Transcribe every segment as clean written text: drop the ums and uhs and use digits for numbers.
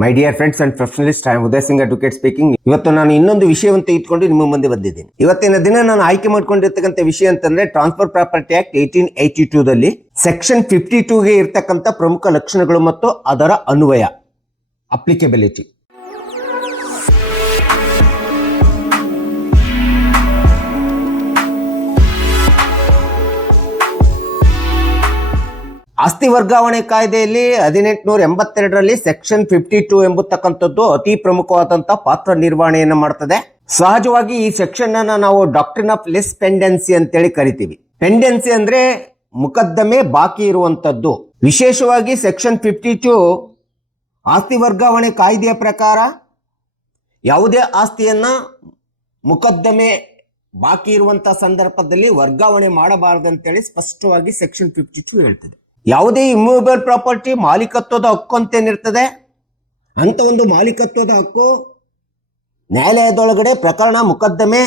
My dear friends and professionalist, I am Uday Singh advocate speaking. ಇವತ್ತು ನಾನು ಇನ್ನೊಂದು ವಿಷಯವನ್ನು ತೆಗೆದುಕೊಂಡು ನಿಮ್ಮ ಮುಂದೆ ಬಂದಿದ್ದೀನಿ. ಇವತ್ತಿನ ದಿನ ನಾನು ಆಯ್ಕೆ ಮಾಡ್ಕೊಂಡಿರ್ತಕ್ಕಂಥ ವಿಷಯ ಅಂತಂದ್ರೆ ಟ್ರಾನ್ಸ್ಫರ್ ಪ್ರಾಪರ್ಟಿ ಆಕ್ಟ್ 1882 ದಲ್ಲಿ ಸೆಕ್ಷನ್ 52ಗೆ ಇರ್ತಕ್ಕಂಥ ಪ್ರಮುಖ ಲಕ್ಷಣಗಳು ಮತ್ತು ಅದರ ಅನ್ವಯ, ಅಪ್ಲಿಕಬಿಲಿಟಿ. ಆಸ್ತಿ ವರ್ಗಾವಣೆ ಕಾಯ್ದೆಯಲ್ಲಿ 1882ರಲ್ಲಿ ಸೆಕ್ಷನ್ 52 ಎಂಬತಕ್ಕಂಥದ್ದು ಅತಿ ಪ್ರಮುಖವಾದಂತಹ ಪಾತ್ರ ನಿರ್ವಹಣೆಯನ್ನು ಮಾಡ್ತದೆ. ಸಹಜವಾಗಿ ಈ ಸೆಕ್ಷನ್ ಅನ್ನ ನಾವು ಡಾಕ್ಟ್ರಿನ್ ಆಫ್ ಲೆಸ್ ಪೆಂಡೆನ್ಸಿ ಅಂತೇಳಿ ಕರಿತೀವಿ. ಪೆಂಡೆನ್ಸಿ ಅಂದ್ರೆ ಮುಕದ್ದಮೆ ಬಾಕಿ ಇರುವಂತದ್ದು. ವಿಶೇಷವಾಗಿ ಸೆಕ್ಷನ್ 52 ಆಸ್ತಿ ವರ್ಗಾವಣೆ ಕಾಯ್ದೆಯ ಪ್ರಕಾರ ಯಾವುದೇ ಆಸ್ತಿಯನ್ನ ಮುಕದ್ದಮೆ ಬಾಕಿ ಇರುವಂತಹ ಸಂದರ್ಭದಲ್ಲಿ ವರ್ಗಾವಣೆ ಮಾಡಬಾರದಂತೇಳಿ ಸ್ಪಷ್ಟವಾಗಿ ಸೆಕ್ಷನ್ 52 ಹೇಳ್ತದೆ. ಯಾವುದೇ ಇಮ್ಮೂವೇಬಲ್ ಪ್ರಾಪರ್ಟಿ ಮಾಲೀಕತ್ವದ ಹಕ್ಕು ಅಂತೇನಿರ್ತದೆ, ಅಂತ ಒಂದು ಮಾಲೀಕತ್ವದ ಹಕ್ಕು ನ್ಯಾಯಾಲಯದೊಳಗಡೆ ಪ್ರಕರಣ ಮುಕದ್ದಮೆ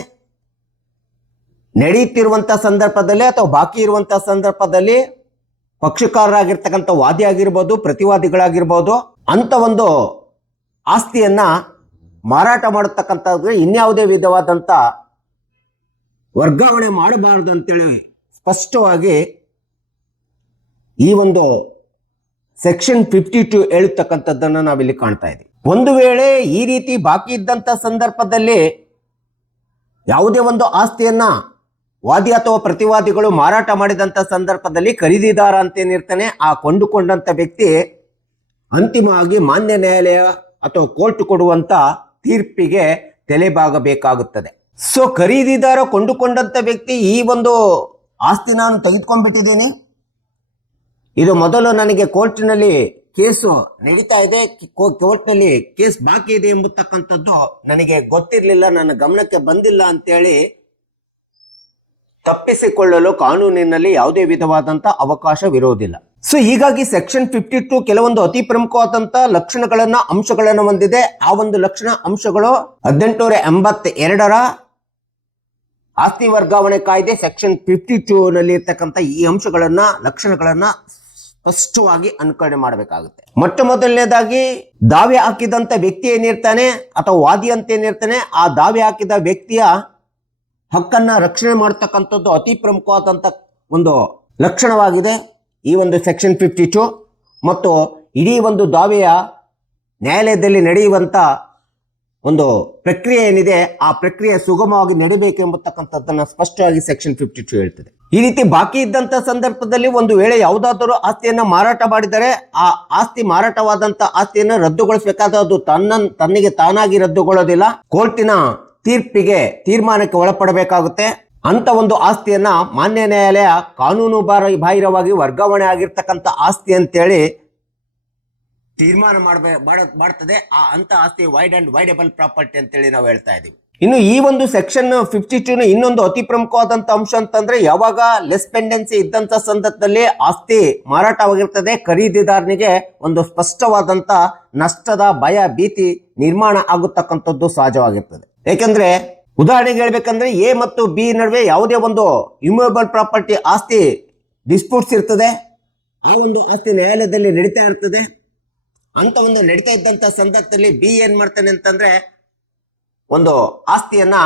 ನಡೆಯುತ್ತಿರುವಂತಹ ಸಂದರ್ಭದಲ್ಲಿ ಅಥವಾ ಬಾಕಿ ಇರುವಂತಹ ಸಂದರ್ಭದಲ್ಲಿ ಪಕ್ಷಕಾರರಾಗಿರ್ತಕ್ಕಂಥ ವಾದಿ ಆಗಿರ್ಬೋದು, ಪ್ರತಿವಾದಿಗಳಾಗಿರ್ಬೋದು, ಅಂತ ಒಂದು ಆಸ್ತಿಯನ್ನ ಮಾರಾಟ ಮಾಡತಕ್ಕಂಥದ್ದು ಇನ್ಯಾವುದೇ ವಿಧವಾದಂಥ ವರ್ಗಾವಣೆ ಮಾಡಬಾರದು ಅಂತೇಳಿ ಸ್ಪಷ್ಟವಾಗಿ ಈ ಒಂದು ಸೆಕ್ಷನ್ 52 ಹೇಳತಕ್ಕಂಥದ್ದನ್ನು ನಾವಿಲ್ಲಿ ಕಾಣ್ತಾ ಇದ್ದೀವಿ. ಒಂದು ವೇಳೆ ಈ ರೀತಿ ಬಾಕಿ ಇದ್ದಂಥ ಸಂದರ್ಭದಲ್ಲಿ ಯಾವುದೇ ಒಂದು ಆಸ್ತಿಯನ್ನ ವಾದಿ ಅಥವಾ ಪ್ರತಿವಾದಿಗಳು ಮಾರಾಟ ಮಾಡಿದಂಥ ಸಂದರ್ಭದಲ್ಲಿ ಖರೀದಿದಾರ ಅಂತೇನಿರ್ತಾನೆ, ಆ ಕೊಂಡುಕೊಂಡಂಥ ವ್ಯಕ್ತಿ ಅಂತಿಮವಾಗಿ ಮಾನ್ಯ ನ್ಯಾಯಾಲಯ ಅಥವಾ ಕೋರ್ಟ್ ಕೊಡುವಂತ ತೀರ್ಪಿಗೆ ತಲೆಬಾಗಬೇಕಾಗುತ್ತದೆ. ಸೊ ಖರೀದಿದಾರ ಕೊಂಡುಕೊಂಡಂಥ ವ್ಯಕ್ತಿ ಈ ಒಂದು ಆಸ್ತಿ ನಾನು ತೆಗೆದುಕೊಂಡ್ಬಿಟ್ಟಿದ್ದೀನಿ, ಇದು ಮೊದಲು ನನಗೆ ಕೋರ್ಟಿನಲ್ಲಿ ಕೇಸು ನಡೀತಾ ಇದೆ, ಕೋರ್ಟ್ನಲ್ಲಿ ಕೇಸ್ ಬಾಕಿ ಇದೆ ಎಂಬತಕ್ಕಂಥದ್ದು ನನಗೆ ಗೊತ್ತಿರಲಿಲ್ಲ, ನನ್ನ ಗಮನಕ್ಕೆ ಬಂದಿಲ್ಲ ಅಂತೇಳಿ ತಪ್ಪಿಸಿಕೊಳ್ಳಲು ಕಾನೂನಿನಲ್ಲಿ ಯಾವುದೇ ವಿಧವಾದಂಥ ಅವಕಾಶವಿರುವುದಿಲ್ಲ. ಸೊ ಹೀಗಾಗಿ ಸೆಕ್ಷನ್ 52 ಕೆಲವೊಂದು ಅತಿ ಪ್ರಮುಖವಾದಂಥ ಲಕ್ಷಣಗಳನ್ನ ಅಂಶಗಳನ್ನು ಹೊಂದಿದೆ. ಆ ಒಂದು ಲಕ್ಷಣ ಅಂಶಗಳು 1882ರ ಆಸ್ತಿ ವರ್ಗಾವಣೆ ಕಾಯ್ದೆ ಸೆಕ್ಷನ್ 52 ನಲ್ಲಿ ಇರ್ತಕ್ಕಂಥ ಈ ಅಂಶಗಳನ್ನ ಲಕ್ಷಣಗಳನ್ನ ಸ್ಪಷ್ಟವಾಗಿ ಅನುಕರಣೆ ಮಾಡಬೇಕಾಗುತ್ತೆ. ಮೊಟ್ಟ ಮೊದಲನೇದಾಗಿ ದಾವೆ ಹಾಕಿದಂತ ವ್ಯಕ್ತಿ ಏನಿರ್ತಾನೆ ಅಥವಾ ವಾದಿ ಅಂತ ಏನಿರ್ತಾನೆ, ಆ ದಾವೆ ಹಾಕಿದ ವ್ಯಕ್ತಿಯ ಹಕ್ಕನ್ನ ರಕ್ಷಣೆ ಮಾಡತಕ್ಕಂಥದ್ದು ಅತಿ ಪ್ರಮುಖವಾದಂತ ಒಂದು ಲಕ್ಷಣವಾಗಿದೆ ಈ ಒಂದು ಸೆಕ್ಷನ್ 52. ಮತ್ತು ಇಡೀ ಒಂದು ದಾವೆಯ ನ್ಯಾಯಾಲಯದಲ್ಲಿ ನಡೆಯುವಂತ ಒಂದು ಪ್ರಕ್ರಿಯೆ ಏನಿದೆ, ಆ ಪ್ರಕ್ರಿಯೆ ಸುಗಮವಾಗಿ ನಡೀಬೇಕೆಂಬತಕ್ಕಂಥದ್ದನ್ನ ಸ್ಪಷ್ಟವಾಗಿ ಸೆಕ್ಷನ್ 52 ಹೇಳ್ತದೆ. ಈ ರೀತಿ ಬಾಕಿ ಇದ್ದಂತ ಸಂದರ್ಭದಲ್ಲಿ ಒಂದು ವೇಳೆ ಯಾವುದಾದರೂ ಆಸ್ತಿಯನ್ನ ಮಾರಾಟ ಮಾಡಿದರೆ ಆ ಆಸ್ತಿ ಮಾರಾಟವಾದಂತ ಆಸ್ತಿಯನ್ನು ರದ್ದುಗೊಳಿಸಬೇಕಾದದ್ದು ತನ್ನಿಗೆ ತಾನಾಗಿ ರದ್ದುಗೊಳ್ಳೋದಿಲ್ಲ, ಕೋರ್ಟಿನ ತೀರ್ಮಾನಕ್ಕೆ ಒಳಪಡಬೇಕಾಗುತ್ತೆ. ಅಂತ ಒಂದು ಆಸ್ತಿಯನ್ನ ಮಾನ್ಯ ನ್ಯಾಯಾಲಯ ಕಾನೂನು ಬಾಹಿರವಾಗಿ ವರ್ಗಾವಣೆ ಆಗಿರ್ತಕ್ಕಂಥ ಆಸ್ತಿ ಅಂತೇಳಿ ತೀರ್ಮಾನ ಮಾಡ್ತದೆ. ಅಂತ ಆಸ್ತಿ ವೈಡ್ ಅಂಡ್ ವೈಡೇಬಲ್ ಪ್ರಾಪರ್ಟಿ ಅಂತೇಳಿ ನಾವು ಹೇಳ್ತಾ ಇದೀವಿ. ಇನ್ನು ಈ ಒಂದು ಸೆಕ್ಷನ್ 52 ಇನ್ನೊಂದು ಅತಿ ಪ್ರಮುಖವಾದಂತ ಅಂಶ ಅಂತಂದ್ರೆ, ಯಾವಾಗ ಲೆಸ್ ಪೆಂಡೆನ್ಸಿ ಇದ್ದಂತ ಸಂದರ್ಭದಲ್ಲಿ ಆಸ್ತಿ ಮಾರಾಟವಾಗಿರ್ತದೆ, ಖರೀದಿದಾರನಿಗೆ ಒಂದು ಸ್ಪಷ್ಟವಾದಂತ ನಷ್ಟದ ಭಯ ಭೀತಿ ನಿರ್ಮಾಣ ಆಗುತ್ತಕ್ಕಂಥದ್ದು ಸಹಜವಾಗಿರ್ತದೆ. ಯಾಕಂದ್ರೆ ಉದಾಹರಣೆಗೆ ಹೇಳ್ಬೇಕಂದ್ರೆ ಎ ಮತ್ತು ಬಿ ನಡುವೆ ಯಾವುದೇ ಒಂದು ಇಮ್ಯೂವೇಬಲ್ ಪ್ರಾಪರ್ಟಿ ಆಸ್ತಿ ಡಿಸ್ಪ್ಯೂಟ್ಸ್ ಇರ್ತದೆ, ಆ ಒಂದು ಆಸ್ತಿ ನ್ಯಾಯಾಲಯದಲ್ಲಿ ನಡೀತಾ ಇರ್ತದೆ. ಅಂತ ಒಂದು ನಡೀತಾ ಇದ್ದಂತ ಸಂದರ್ಭದಲ್ಲಿ ಬಿ ಏನ್ ಮಾಡ್ತಾನೆ ಅಂತಂದ್ರೆ, ಒಂದು ಆಸ್ತಿಯನ್ನ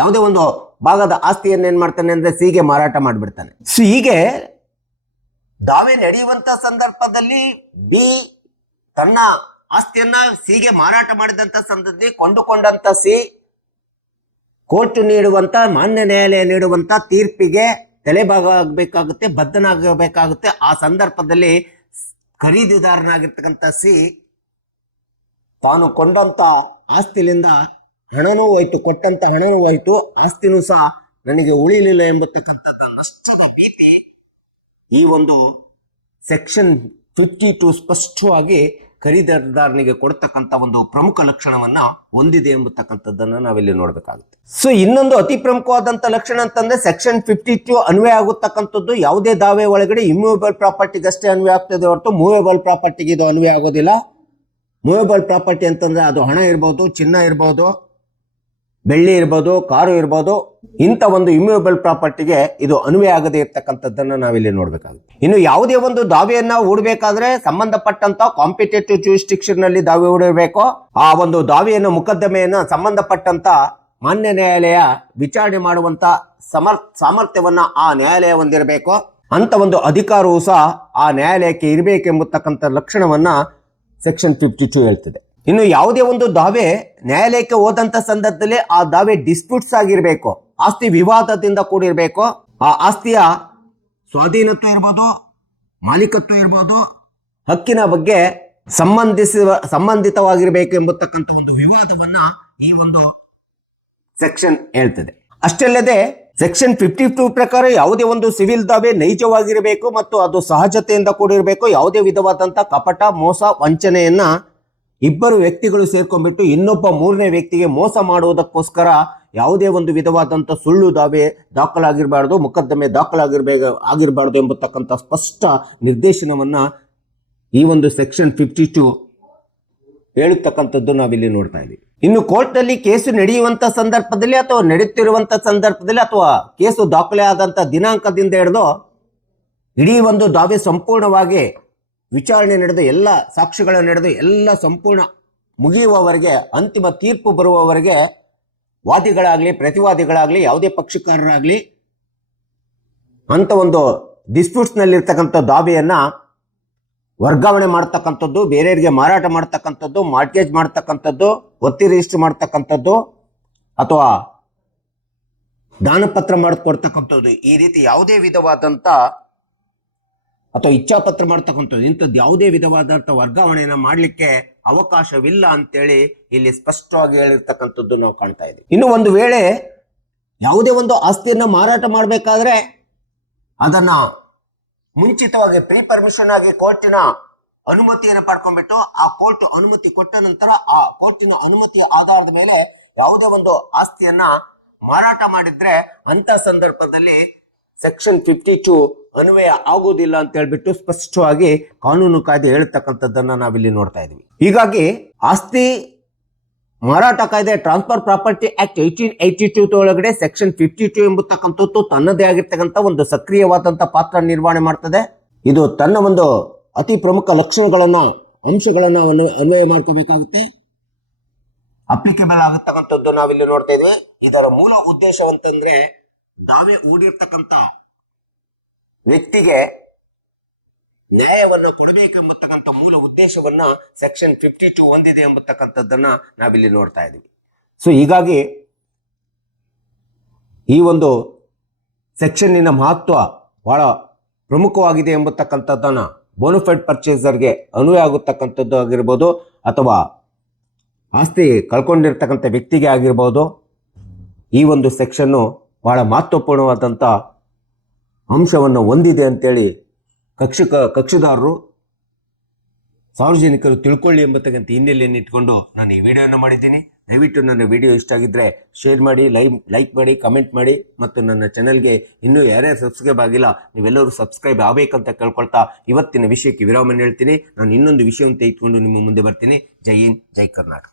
ಯಾವುದೇ ಒಂದು ಭಾಗದ ಆಸ್ತಿಯನ್ನ ಏನ್ ಮಾಡ್ತಾನೆ ಅಂದ್ರೆ ಸಿಗೆ ಮಾರಾಟ ಮಾಡಿಬಿಡ್ತಾನೆ. ಸೊ ಹೀಗೆ ದಾವೆ ನಡೆಯುವಂತ ಸಂದರ್ಭದಲ್ಲಿ ಬಿ ತನ್ನ ಆಸ್ತಿಯನ್ನ ಸಿಗೆ ಮಾರಾಟ ಮಾಡಿದಂತ ಸಂದರ್ಭದಲ್ಲಿ ಕೊಂಡುಕೊಂಡಂತ ಸಿ ಕೋರ್ಟ್ ನೀಡುವಂತ ಮಾನ್ಯ ನ್ಯಾಯಾಲಯ ನೀಡುವಂತ ತೀರ್ಪಿಗೆ ತಲೆಬಾಗಬೇಕಾಗುತ್ತೆ, ಬದ್ಧನಾಗಬೇಕಾಗುತ್ತೆ. ಆ ಸಂದರ್ಭದಲ್ಲಿ ಖರೀದಿದಾರನಾಗಿರ್ತಕ್ಕಂಥ ಸಿ ತಾನು ಕೊಂಡಂತ ಆಸ್ತಿಲಿಂದ ಹಣನೂ ಹೋಯ್ತು, ಕೊಟ್ಟಂತ ಹಣನೂ ಹೋಯ್ತು, ಆಸ್ತಿನೂ ಸಹ ನನಗೆ ಉಳಿಲಿಲ್ಲ ಎಂಬತಕ್ಕಂಥದ್ದು ನಷ್ಟದ ಭೀತಿ ಈ ಒಂದು ಸೆಕ್ಷನ್ 52 ಸ್ಪಷ್ಟವಾಗಿ ಖರೀದಿದಾರನಿಗೆ ಕೊಡ್ತಕ್ಕಂಥ ಒಂದು ಪ್ರಮುಖ ಲಕ್ಷಣವನ್ನ ಹೊಂದಿದೆ ಎಂಬತಕ್ಕಂಥದ್ದನ್ನ ನಾವಿಲ್ಲಿ ನೋಡ್ಬೇಕಾಗುತ್ತೆ. ಸೊ ಇನ್ನೊಂದು ಅತಿ ಪ್ರಮುಖವಾದಂತ ಲಕ್ಷಣ ಅಂತಂದ್ರೆ ಸೆಕ್ಷನ್ 52 ಅನ್ವಯ ಆಗುತ್ತಕ್ಕಂಥದ್ದು ಯಾವುದೇ ದಾವೆ ಒಳಗಡೆ ಇಮ್ಯೂವೇಬಲ್ ಪ್ರಾಪರ್ಟಿಗಷ್ಟೇ ಅನ್ವಯ ಆಗ್ತದೆ ಹೊರತು ಮೂವೇಬಲ್ ಪ್ರಾಪರ್ಟಿಗೆ ಇದು ಅನ್ವಯ ಆಗೋದಿಲ್ಲ. ಮೂವೇಬಲ್ ಪ್ರಾಪರ್ಟಿ ಅಂತಂದ್ರೆ ಅದು ಹಣ ಇರ್ಬೋದು, ಚಿನ್ನ ಇರ್ಬೋದು, ಬೆಳ್ಳಿ ಇರ್ಬೋದು, ಕಾರು ಇರ್ಬೋದು, ಇಂಥ ಒಂದು ಇಮ್ಯೂಯಬಲ್ ಪ್ರಾಪರ್ಟಿಗೆ ಇದು ಅನ್ವಯ ಆಗದೆ ಇರ್ತಕ್ಕಂಥದ್ದನ್ನ ನಾವಿಲ್ಲಿ ನೋಡ್ಬೇಕಾಗುತ್ತೆ. ಇನ್ನು ಯಾವುದೇ ಒಂದು ದಾವೆಯನ್ನ ಹೂಡಬೇಕಾದ್ರೆ ಸಂಬಂಧಪಟ್ಟಂತ ಕಾಂಪಿಟೇಟಿವ್ ಜೂರಿಸ್ಡಿಕ್ಷನ್ ನಲ್ಲಿ ದಾವೆ ಹೂಡಿರಬೇಕು. ಆ ಒಂದು ದಾವೆಯನ್ನ ಮೊಕದ್ದಮೆಯನ್ನ ಸಂಬಂಧಪಟ್ಟಂತ ಮಾನ್ಯ ನ್ಯಾಯಾಲಯ ವಿಚಾರಣೆ ಮಾಡುವಂತ ಸಾಮರ್ಥ್ಯವನ್ನ ಆ ನ್ಯಾಯಾಲಯ ಹೊಂದಿರಬೇಕು. ಅಂತ ಒಂದು ಅಧಿಕಾರವೂ ಸಹ ಆ ನ್ಯಾಯಾಲಯಕ್ಕೆ ಇರಬೇಕೆಂಬತಕ್ಕಂಥ ಲಕ್ಷಣವನ್ನ ಸೆಕ್ಷನ್ 52 ಹೇಳ್ತದೆ. ಇನ್ನು ಯಾವುದೇ ಒಂದು ದಾವೆ ನ್ಯಾಯಾಲಯಕ್ಕೆ ಹೋದಂತ ಸಂದರ್ಭದಲ್ಲಿ ಆ ದಾವೆ ಡಿಸ್ಪ್ಯೂಟ್ಸ್ ಆಗಿರ್ಬೇಕು, ಆಸ್ತಿ ವಿವಾದದಿಂದ ಕೂಡಿರ್ಬೇಕು. ಆ ಆಸ್ತಿಯ ಸ್ವಾಧೀನತ್ವ ಇರ್ಬೋದು, ಮಾಲೀಕತ್ವ ಇರ್ಬೋದು, ಹಕ್ಕಿನ ಬಗ್ಗೆ ಸಂಬಂಧಿತವಾಗಿರ್ಬೇಕು ಎಂಬತಕ್ಕಂಥ ಒಂದು ವಿವಾದವನ್ನ ಈ ಒಂದು ಸೆಕ್ಷನ್ ಹೇಳ್ತದೆ. ಅಷ್ಟೇ ಅಲ್ಲದೆ ಸೆಕ್ಷನ್ 52 ಪ್ರಕಾರ ಯಾವುದೇ ಒಂದು ಸಿವಿಲ್ ದಾವೆ ನೈಜವಾಗಿರಬೇಕು ಮತ್ತು ಅದು ಸಹಜತೆಯಿಂದ ಕೂಡಿರಬೇಕು. ಯಾವುದೇ ವಿಧವಾದಂತ ಕಪಟ, ಮೋಸ, ವಂಚನೆಯನ್ನ ಇಬ್ಬರು ವ್ಯಕ್ತಿಗಳು ಸೇರ್ಕೊಂಡ್ಬಿಟ್ಟು ಇನ್ನೊಬ್ಬ ಮೂರನೇ ವ್ಯಕ್ತಿಗೆ ಮೋಸ ಮಾಡುವುದಕ್ಕೋಸ್ಕರ ಯಾವುದೇ ಒಂದು ವಿಧವಾದಂತ ಸುಳ್ಳು ದಾವೆ ದಾಖಲಾಗಿರಬಾರ್ದು, ಮೊಕದ್ದಮೆ ಆಗಿರಬಾರ್ದು ಎಂಬತಕ್ಕಂಥ ಸ್ಪಷ್ಟ ನಿರ್ದೇಶನವನ್ನ ಈ ಒಂದು ಸೆಕ್ಷನ್ 52 ಹೇಳತಕ್ಕಂಥದ್ದು ನಾವಿಲ್ಲಿ ನೋಡ್ತಾ ಇದ್ದೀವಿ. ಇನ್ನು ಕೋರ್ಟ್ ನಲ್ಲಿ ಕೇಸು ನಡೆಯುವಂತ ಸಂದರ್ಭದಲ್ಲಿ ಅಥವಾ ನಡೆಯುತ್ತಿರುವಂತ ಸಂದರ್ಭದಲ್ಲಿ ಅಥವಾ ಕೇಸು ದಾಖಲೆ ಆದಂತ ದಿನಾಂಕದಿಂದ ಹಿಡಿದು ಇಡೀ ಒಂದು ದಾವೆ ಸಂಪೂರ್ಣವಾಗಿ ವಿಚಾರಣೆ ನಡೆದು ಎಲ್ಲ ಸಾಕ್ಷಿಗಳು ನಡೆದು ಎಲ್ಲ ಸಂಪೂರ್ಣ ಮುಗಿಯುವವರೆಗೆ, ಅಂತಿಮ ತೀರ್ಪು ಬರುವವರೆಗೆ ವಾದಿಗಳಾಗ್ಲಿ ಪ್ರತಿವಾದಿಗಳಾಗ್ಲಿ ಯಾವುದೇ ಪಕ್ಷಕಾರರಾಗ್ಲಿ ಅಂತ ಒಂದು ಡಿಸ್ಪ್ಯೂಟ್ಸ್ ನಲ್ಲಿರ್ತಕ್ಕಂಥ ದಾವೆಯನ್ನ ವರ್ಗಾವಣೆ ಮಾಡ್ತಕ್ಕಂಥದ್ದು, ಬೇರೆಯವರಿಗೆ ಮಾರಾಟ ಮಾಡ್ತಕ್ಕಂಥದ್ದು, ಮಾರ್ಟ್ಗೇಜ್ ಮಾಡ್ತಕ್ಕಂಥದ್ದು, ಒತ್ತಿ ರಿಜಿಸ್ಟರ್ ಮಾಡ್ತಕ್ಕಂಥದ್ದು ಅಥವಾ ದಾನಪತ್ರ ಮಾಡಿಕೊಡ್ತಕ್ಕಂಥದ್ದು, ಈ ರೀತಿ ಯಾವುದೇ ವಿಧವಾದಂಥ ಅಥವಾ ಇಚ್ಛಾಪತ್ರ ಮಾಡ್ತಕ್ಕಂಥದ್ದು, ಇಂಥದ್ದು ಯಾವುದೇ ವಿಧವಾದಂಥ ವರ್ಗಾವಣೆಯನ್ನು ಮಾಡಲಿಕ್ಕೆ ಅವಕಾಶವಿಲ್ಲ ಅಂತೇಳಿ ಇಲ್ಲಿ ಸ್ಪಷ್ಟವಾಗಿ ಹೇಳಿರ್ತಕ್ಕಂಥದ್ದು ನಾವು ಕಾಣ್ತಾ ಇದ್ದೀವಿ. ಇನ್ನು ಒಂದು ವೇಳೆ ಯಾವುದೇ ಒಂದು ಆಸ್ತಿಯನ್ನು ಮಾರಾಟ ಮಾಡಬೇಕಾದ್ರೆ ಅದನ್ನ ಮುಂಚಿತವಾಗಿ ಪ್ರೀ ಪರ್ಮಿಷನ್ ಆಗಿ ಕೋರ್ಟಿನ ಅನುಮತಿಯನ್ನು ಪಡ್ಕೊಂಡ್ಬಿಟ್ಟು ಆ ಕೋರ್ಟ್ ಅನುಮತಿ ಕೊಟ್ಟ ನಂತರ ಆ ಕೋರ್ಟಿನ ಅನುಮತಿಯ ಆಧಾರದ ಮೇಲೆ ಯಾವುದೇ ಒಂದು ಆಸ್ತಿಯನ್ನ ಮಾರಾಟ ಮಾಡಿದ್ರೆ ಅಂತ ಸಂದರ್ಭದಲ್ಲಿ ಸೆಕ್ಷನ್ 52 ಅನ್ವಯ ಆಗುವುದಿಲ್ಲ ಅಂತ ಹೇಳ್ಬಿಟ್ಟು ಸ್ಪಷ್ಟವಾಗಿ ಕಾನೂನು ಕಾಯ್ದೆ ಹೇಳ್ತಕ್ಕಂಥದ್ದನ್ನ ನಾವಿಲ್ಲಿ ನೋಡ್ತಾ ಇದೀವಿ. ಹೀಗಾಗಿ ಆಸ್ತಿ ಮಾರಾಟ ಕಾಯ್ದೆ ಟ್ರಾನ್ಸ್ಫರ್ ಪ್ರಾಪರ್ಟಿ ಆಕ್ಟ್ 1882 ಒಳಗಡೆ ಸೆಕ್ಷನ್ 52 ಎಂಬತಕ್ಕಂಥದ್ದು ತನ್ನದೇ ಆಗಿರ್ತಕ್ಕಂಥ ಒಂದು ಸಕ್ರಿಯವಾದಂತ ಪಾತ್ರ ನಿರ್ವಹಣೆ ಮಾಡ್ತದೆ. ಇದು ತನ್ನ ಒಂದು ಅತಿ ಪ್ರಮುಖ ಅಂಶಗಳನ್ನ ಅನ್ವಯ ಮಾಡ್ಕೋಬೇಕಾಗುತ್ತೆ, ಅಪ್ಲಿಕೇಬಲ್ ಆಗತಕ್ಕಂಥದ್ದು ನಾವಿಲ್ಲಿ ನೋಡ್ತಾ ಇದ್ವಿ. ಇದರ ಮೂಲ ಉದ್ದೇಶವಂತಂದ್ರೆ ದಾವೆ ಹೂಡಿರ್ತಕ್ಕಂಥ ವ್ಯಕ್ತಿಗೆ ನ್ಯಾಯವನ್ನು ಕೊಡಬೇಕೆಂಬತಕ್ಕಂಥ ಮೂಲ ಉದ್ದೇಶವನ್ನ ಸೆಕ್ಷನ್ 52 ಹೊಂದಿದೆ ಎಂಬತಕ್ಕಂಥದ್ದನ್ನ ನಾವಿಲ್ಲಿ ನೋಡ್ತಾ ಇದ್ದೀವಿ. ಸೊ ಹೀಗಾಗಿ ಈ ಒಂದು ಸೆಕ್ಷನ್ನಿನ ಮಹತ್ವ ಬಹಳ ಪ್ರಮುಖವಾಗಿದೆ ಎಂಬತಕ್ಕಂಥದ್ದನ್ನ ಬೋನಫೈಡ್ ಪರ್ಚೇಸರ್ಗೆ ಅನ್ವಯ ಆಗುತ್ತಕ್ಕಂಥದ್ದು ಆಗಿರ್ಬೋದು ಅಥವಾ ಆಸ್ತಿ ಕಳ್ಕೊಂಡಿರ್ತಕ್ಕಂಥ ವ್ಯಕ್ತಿಗೆ ಆಗಿರ್ಬೋದು, ಈ ಒಂದು ಸೆಕ್ಷನ್ನು ಬಹಳ ಮಹತ್ವಪೂರ್ಣವಾದಂಥ ಅಂಶವನ್ನು ಹೊಂದಿದೆ ಅಂತೇಳಿ ಕಕ್ಷಿದಾರರು ಸಾರ್ವಜನಿಕರು ತಿಳ್ಕೊಳ್ಳಿ ಎಂಬತಕ್ಕಂಥ ಹಿನ್ನೆಲೆಯನ್ನು ಇಟ್ಕೊಂಡು ನಾನು ಈ ವಿಡಿಯೋನ ಮಾಡಿದ್ದೀನಿ. ದಯವಿಟ್ಟು ನನ್ನ ವಿಡಿಯೋ ಇಷ್ಟ ಆಗಿದ್ರೆ ಶೇರ್ ಮಾಡಿ, ಲೈಕ್ ಮಾಡಿ, ಕಮೆಂಟ್ ಮಾಡಿ ಮತ್ತು ನನ್ನ ಚಾನೆಲ್ಗೆ ಇನ್ನೂ ಯಾರ್ಯಾರು ಸಬ್ಸ್ಕ್ರೈಬ್ ಆಗಿಲ್ಲ ನೀವೆಲ್ಲರೂ ಸಬ್ಸ್ಕ್ರೈಬ್ ಆಗಬೇಕಂತ ಕೇಳ್ಕೊಳ್ತಾ ಇವತ್ತಿನ ವಿಷಯಕ್ಕೆ ವಿರಾಮ ಹೇಳ್ತೀನಿ. ನಾನು ಇನ್ನೊಂದು ವಿಷಯವನ್ನು ತೆಗೆದುಕೊಂಡು ನಿಮ್ಮ ಮುಂದೆ ಬರ್ತೀನಿ. ಜೈ ಹಿಂದ್, ಜೈ ಕರ್ನಾಟಕ.